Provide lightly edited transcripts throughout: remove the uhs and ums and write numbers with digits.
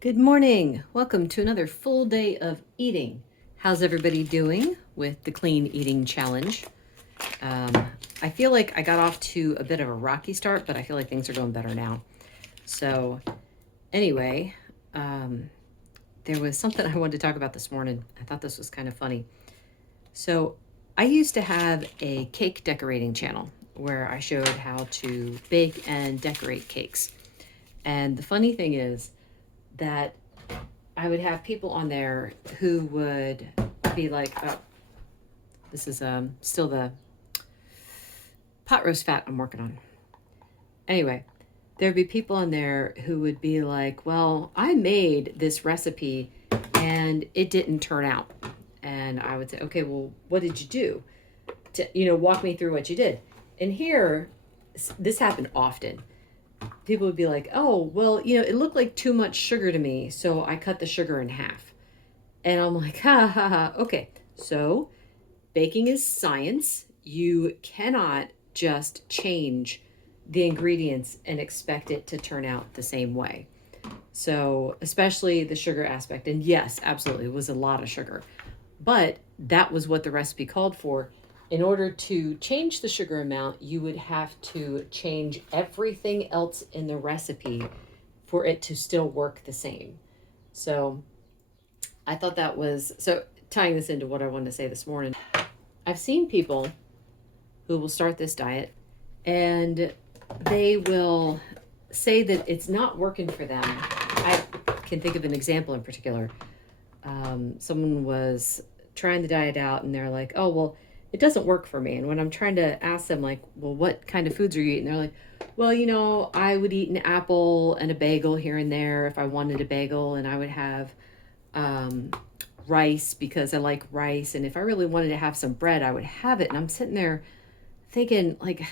Good morning. Welcome to another full day of eating. How's everybody doing with the clean eating challenge? Um, I feel like I got off to a bit of a rocky start, but I feel like things are going better now. So, anyway, um, there was something I wanted to talk about this morning. I thought this was kind of funny. So, I used to have a cake decorating channel where I showed how to bake and decorate cakes. And the funny thing is that I would have people on there who would be like, oh, this is still the pot roast fat I'm working on. Anyway, there'd be people on there who would be like, well, I made this recipe and it didn't turn out. And I would say, okay, well, what did you do? Walk me through what you did. And here, this happened often. People would be like, oh, well, it looked like too much sugar to me, so I cut the sugar in half. And I'm like, ha ha ha. Okay, so baking is science. You cannot just change the ingredients and expect it to turn out the same way. So, especially the sugar aspect. And yes, absolutely, it was a lot of sugar. But that was what the recipe called for. In order to change the sugar amount, you would have to change everything else in the recipe for it to still work the same. So, I thought that was so tying this into what I wanted to say this morning. I've seen people who will start this diet and they will say that it's not working for them. I can think of an example in particular. Someone was trying the diet out and they're like, oh, well, it doesn't work for me. And when I'm trying to ask them, like, well, what kind of foods are you eating? They're like, well, I would eat an apple and a bagel here and there if I wanted a bagel, and I would have um, rice because I like rice. And if I really wanted to have some bread, I would have it. And I'm sitting there thinking, like,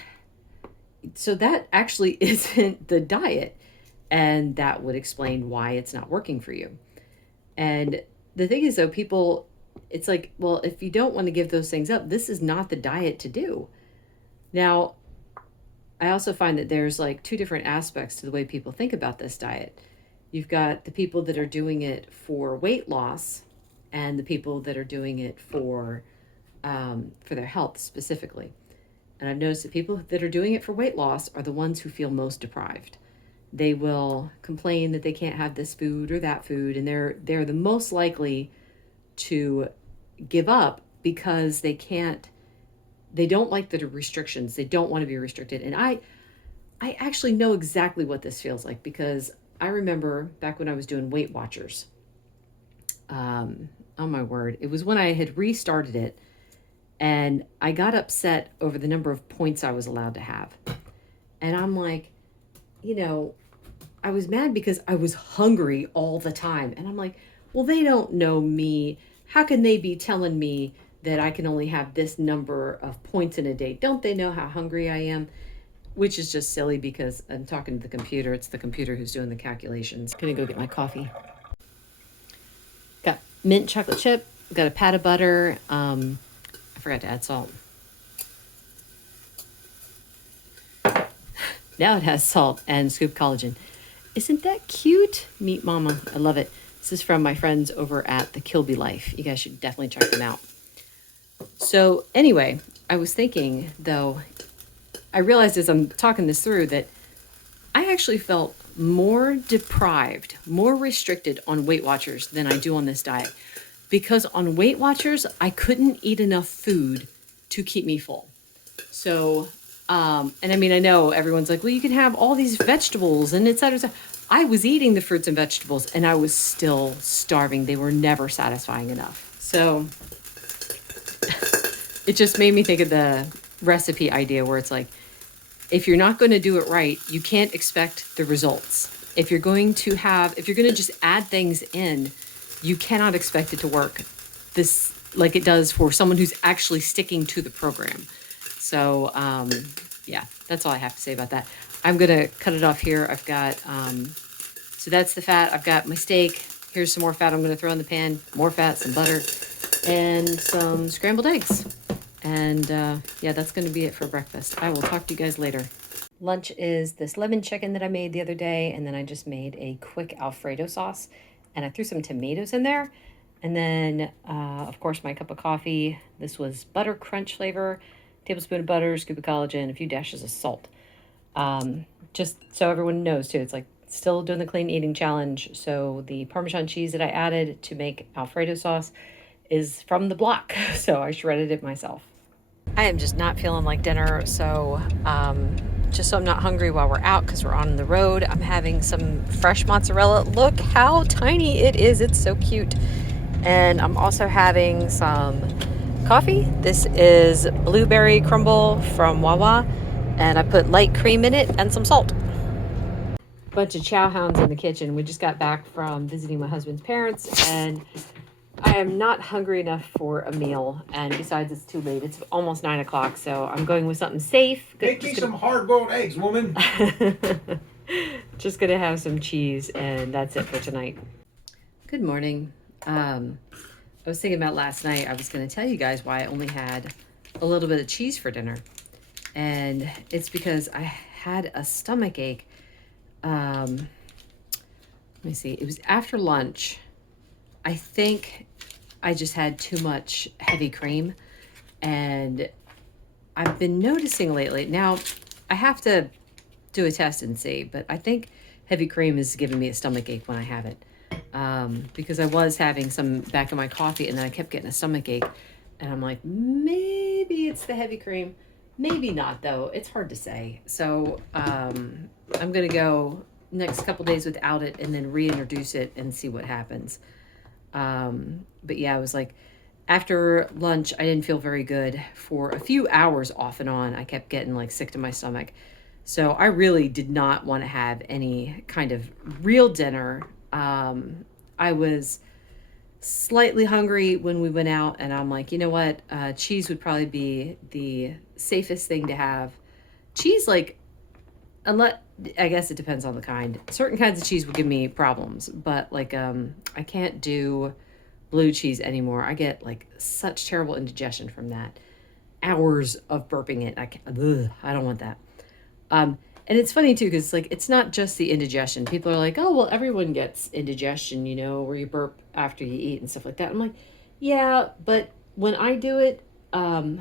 so that actually isn't the diet. And that would explain why it's not working for you. And the thing is, though, people, it's like, well, if you don't want to give those things up, this is not the diet to do. Now, I also find that there's like two different aspects to the way people think about this diet. You've got the people that are doing it for weight loss and the people that are doing it for their health specifically. And I've noticed that people that are doing it for weight loss are the ones who feel most deprived. They will complain that they can't have this food or that food, and they're the most likely to give up because they don't like the restrictions. They don't want to be restricted. And I actually know exactly what this feels like because I remember back when I was doing Weight Watchers. Oh my word, it was when I had restarted it and I got upset over the number of points I was allowed to have. And I'm like, you know, I was mad because I was hungry all the time. And I'm like, well, they don't know me. How can they be telling me that I can only have this number of points in a day? Don't they know how hungry I am? Which is just silly because I'm talking to the computer. It's the computer who's doing the calculations. Gonna go get my coffee. Got mint chocolate chip, got a pat of butter. I forgot to add salt. Now it has salt and scoop collagen. Isn't that cute? Meat Mama. I love it. This is from my friends over at the Kilby Life. You guys should definitely check them out. So anyway, I was thinking, though, I realized as I'm talking this through that I actually felt more deprived, more restricted on Weight Watchers than I do on this diet. Because on Weight Watchers, I couldn't eat enough food to keep me full. So, and I mean, I know everyone's like, well, you can have all these vegetables and et cetera, et cetera. I was eating the fruits and vegetables and I was still starving. They were never satisfying enough. So it just made me think of the recipe idea where it's like, if you're not going to do it right, you can't expect the results. If you're going to just add things in, you cannot expect it to work this like it does for someone who's actually sticking to the program. So, yeah, that's all I have to say about that. I'm going to cut it off here. I've got, so that's the fat. I've got my steak. Here's some more fat I'm going to throw in the pan. More fat, some butter, and some scrambled eggs. And yeah, that's going to be it for breakfast. I will talk to you guys later. Lunch is this lemon chicken that I made the other day, and then I just made a quick Alfredo sauce, and I threw some tomatoes in there. And then, of course, my cup of coffee. This was butter crunch flavor, tablespoon of butter, scoop of collagen, a few dashes of salt. Just so everyone knows too, it's like still doing the clean eating challenge. So the Parmesan cheese that I added to make Alfredo sauce is from the block. So I shredded it myself. I am just not feeling like dinner. So just so I'm not hungry while we're out because we're on the road, I'm having some fresh mozzarella. Look how tiny it is. It's so cute. And I'm also having some coffee. This is blueberry crumble from Wawa, and I put light cream in it and some salt. Bunch of chow hounds in the kitchen. We just got back from visiting my husband's parents, and I am not hungry enough for a meal. And besides, it's too late. It's almost 9 o'clock, so I'm going with something safe. Make me some hard-boiled eggs, woman. Just gonna have some cheese, and that's it for tonight. Good morning. I was thinking about last night. I was going to tell you guys why I only had a little bit of cheese for dinner. And it's because I had a stomach ache. Let me see. It was after lunch. I think I just had too much heavy cream. And I've been noticing lately. Now, I have to do a test and see. But I think heavy cream is giving me a stomach ache when I have it. Because I was having some back in my coffee and then I kept getting a stomach ache, and I'm like, maybe it's the heavy cream, maybe not though. It's hard to say. So I'm gonna go next couple days without it and then reintroduce it and see what happens. But yeah, I was like, after lunch, I didn't feel very good for a few hours off and on. I kept getting like sick to my stomach. So I really did not want to have any kind of real dinner. I was slightly hungry when we went out, and I'm like, you know what? Cheese would probably be the safest thing to have. Cheese, like, unless, I guess it depends on the kind. Certain kinds of cheese will give me problems, but like, I can't do blue cheese anymore. I get like such terrible indigestion from that. Hours of burping it. I don't want that. And it's funny too, because like it's not just the indigestion. People are like, oh well, everyone gets indigestion, where you burp after you eat and stuff like that. I'm like, yeah, but when I do it,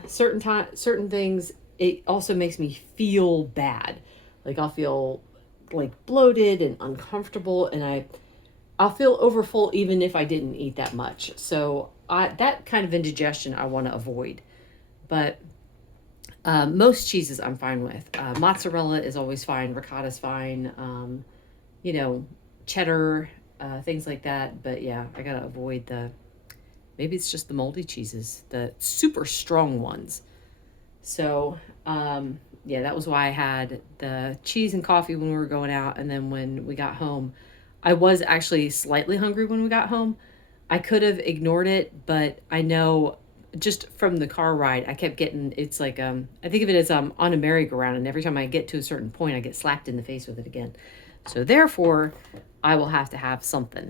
certain things, it also makes me feel bad. Like I'll feel like bloated and uncomfortable, and I'll feel overfull even if I didn't eat that much. So that kind of indigestion I want to avoid, but. Most cheeses I'm fine with. Mozzarella is always fine. Ricotta's fine. Cheddar, things like that. But yeah, I gotta avoid maybe it's just the moldy cheeses, the super strong ones. So, yeah, that was why I had the cheese and coffee when we were going out. And then when we got home, I was actually slightly hungry when we got home. I could have ignored it, but I know just from the car ride, I kept getting, it's like, I think of it as on a merry-go-round, and every time I get to a certain point, I get slapped in the face with it again. So therefore, I will have to have something.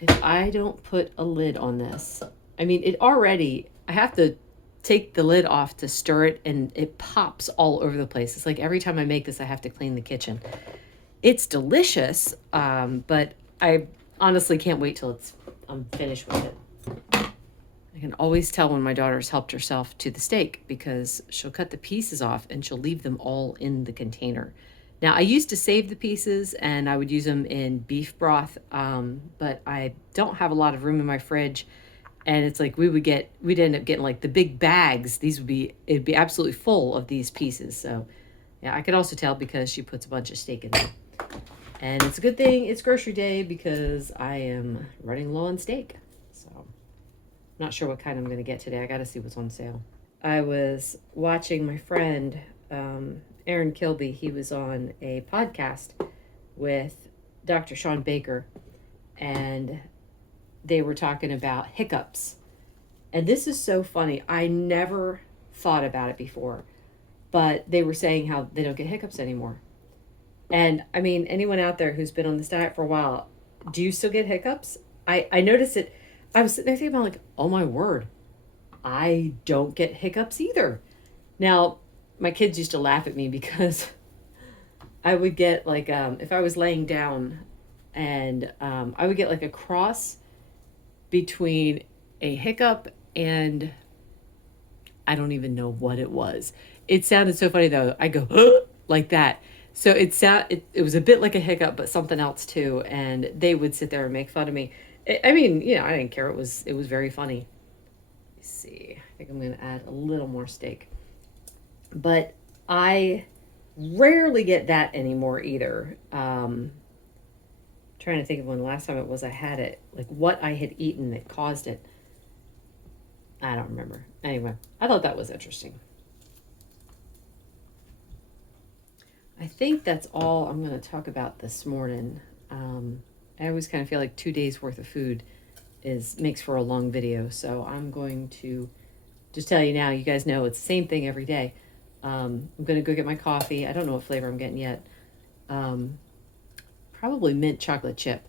If I don't put a lid on this, I mean, I have to take the lid off to stir it, and it pops all over the place. It's like every time I make this, I have to clean the kitchen. It's delicious, but I honestly can't wait till I'm finished with it. I can always tell when my daughter's helped herself to the steak because she'll cut the pieces off and she'll leave them all in the container. Now, I used to save the pieces and I would use them in beef broth, but I don't have a lot of room in my fridge. And it's like we'd end up getting like the big bags. It'd be absolutely full of these pieces. So, yeah, I could also tell because she puts a bunch of steak in there. And it's a good thing it's grocery day because I am running low on steak. So. Not sure what kind I'm going to get today. I got to see what's on sale. I was watching my friend, Aaron Kilby. He was on a podcast with Dr. Sean Baker, and they were talking about hiccups. And this is so funny. I never thought about it before, but they were saying how they don't get hiccups anymore. And I mean, anyone out there who's been on this diet for a while, do you still get hiccups? I noticed it. I was sitting there thinking about like, oh my word, I don't get hiccups either. Now, my kids used to laugh at me because I would get like if I was laying down, and I would get like a cross between a hiccup and I don't even know what it was. It sounded so funny though. I go like that. So it was a bit like a hiccup, but something else too. And they would sit there and make fun of me. I mean, I didn't care. It was very funny. Let's see. I think I'm gonna add a little more steak, but I rarely get that anymore either. Trying to think of when the last time it was I had it, like what I had eaten that caused it. I don't remember. Anyway, I thought that was interesting. I think that's all I'm going to talk about this morning. I always kind of feel like 2 days worth of food makes for a long video, so I'm going to just tell you now. You guys know it's the same thing every day. I'm going to go get my coffee. I don't know what flavor I'm getting yet. Probably mint chocolate chip,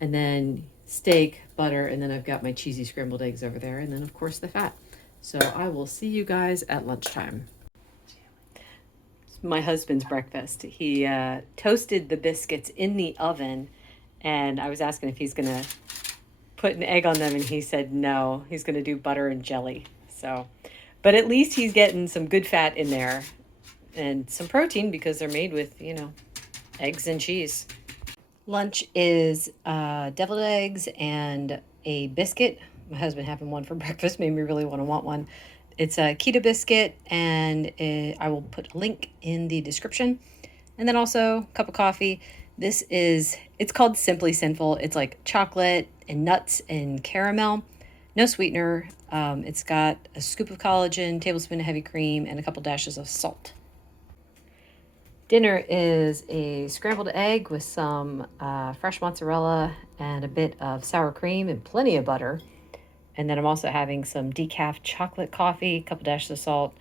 and then steak, butter, and then I've got my cheesy scrambled eggs over there, and then of course the fat. So I will see you guys at lunchtime. It's my husband's breakfast. He toasted the biscuits in the oven, and I was asking if he's gonna put an egg on them, and he said no. He's gonna do butter and jelly. So, but at least he's getting some good fat in there and some protein because they're made with eggs and cheese. Lunch is deviled eggs and a biscuit. My husband having one for breakfast made me really want one. It's a keto biscuit, and I will put a link in the description. And then also a cup of coffee. It's called Simply Sinful. It's like chocolate and nuts and caramel. No sweetener. It's got a scoop of collagen, tablespoon of heavy cream, and a couple dashes of salt. Dinner is a scrambled egg with some fresh mozzarella and a bit of sour cream and plenty of butter. And then I'm also having some decaf chocolate coffee, a couple dashes of salt,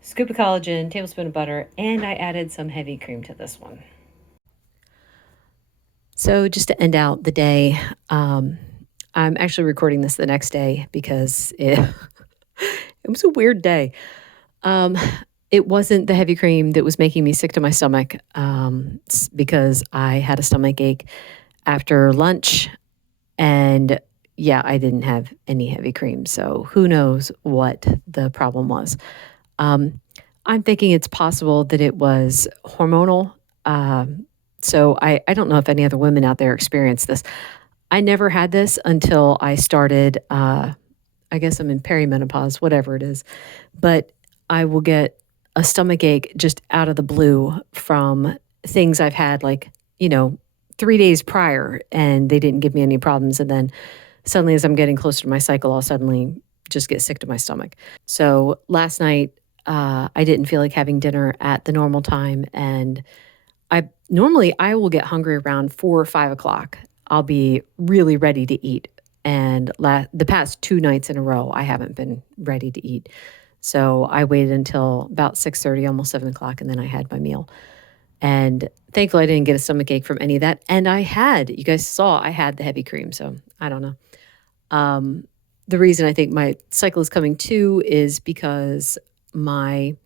scoop of collagen, tablespoon of butter, and I added some heavy cream to this one. So just to end out the day, I'm actually recording this the next day because it was a weird day. It wasn't the heavy cream that was making me sick to my stomach, because I had a stomach ache after lunch, and yeah, I didn't have any heavy cream. So who knows what the problem was. I'm thinking it's possible that it was hormonal. So I don't know if any other women out there experience this. I never had this until I started, I guess I'm in perimenopause, whatever it is. But I will get a stomach ache just out of the blue from things I've had 3 days prior, and they didn't give me any problems. And then suddenly, as I'm getting closer to my cycle, I'll suddenly just get sick to my stomach. So last night, I didn't feel like having dinner at the normal time. And I will get hungry around 4 or 5 o'clock. I'll be really ready to eat. And the past 2 nights in a row, I haven't been ready to eat. So I waited until about 6:30, almost 7 o'clock, and then I had my meal. And thankfully, I didn't get a stomach ache from any of that. And you guys saw, I had the heavy cream. So I don't know. The reason I think my cycle is coming too is because you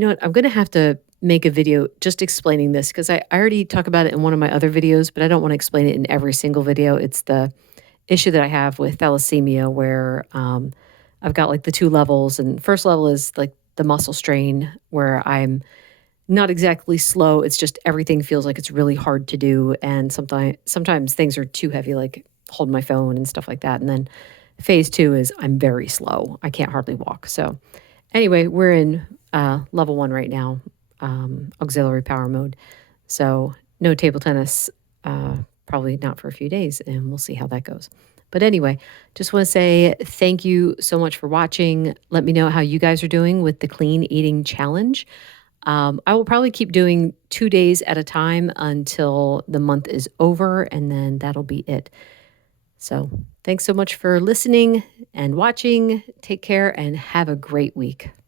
know what, I'm going to have to make a video just explaining this, because I already talk about it in one of my other videos, but I don't want to explain it in every single video. It's the issue that I have with thalassemia, where I've got like the 2 levels, and first level is like the muscle strain, where I'm not exactly slow. It's just everything feels like it's really hard to do, and sometimes things are too heavy, like hold my phone and stuff like that. And then phase 2 is I'm very slow. I can't hardly walk. So anyway, we're in level 1 right now, auxiliary power mode. So no table tennis, probably not for a few days, and we'll see how that goes. But anyway, just want to say thank you so much for watching. Let me know how you guys are doing with the clean eating challenge. I will probably keep doing 2 days at a time until the month is over, and then that'll be it. So thanks so much for listening and watching. Take care and have a great week.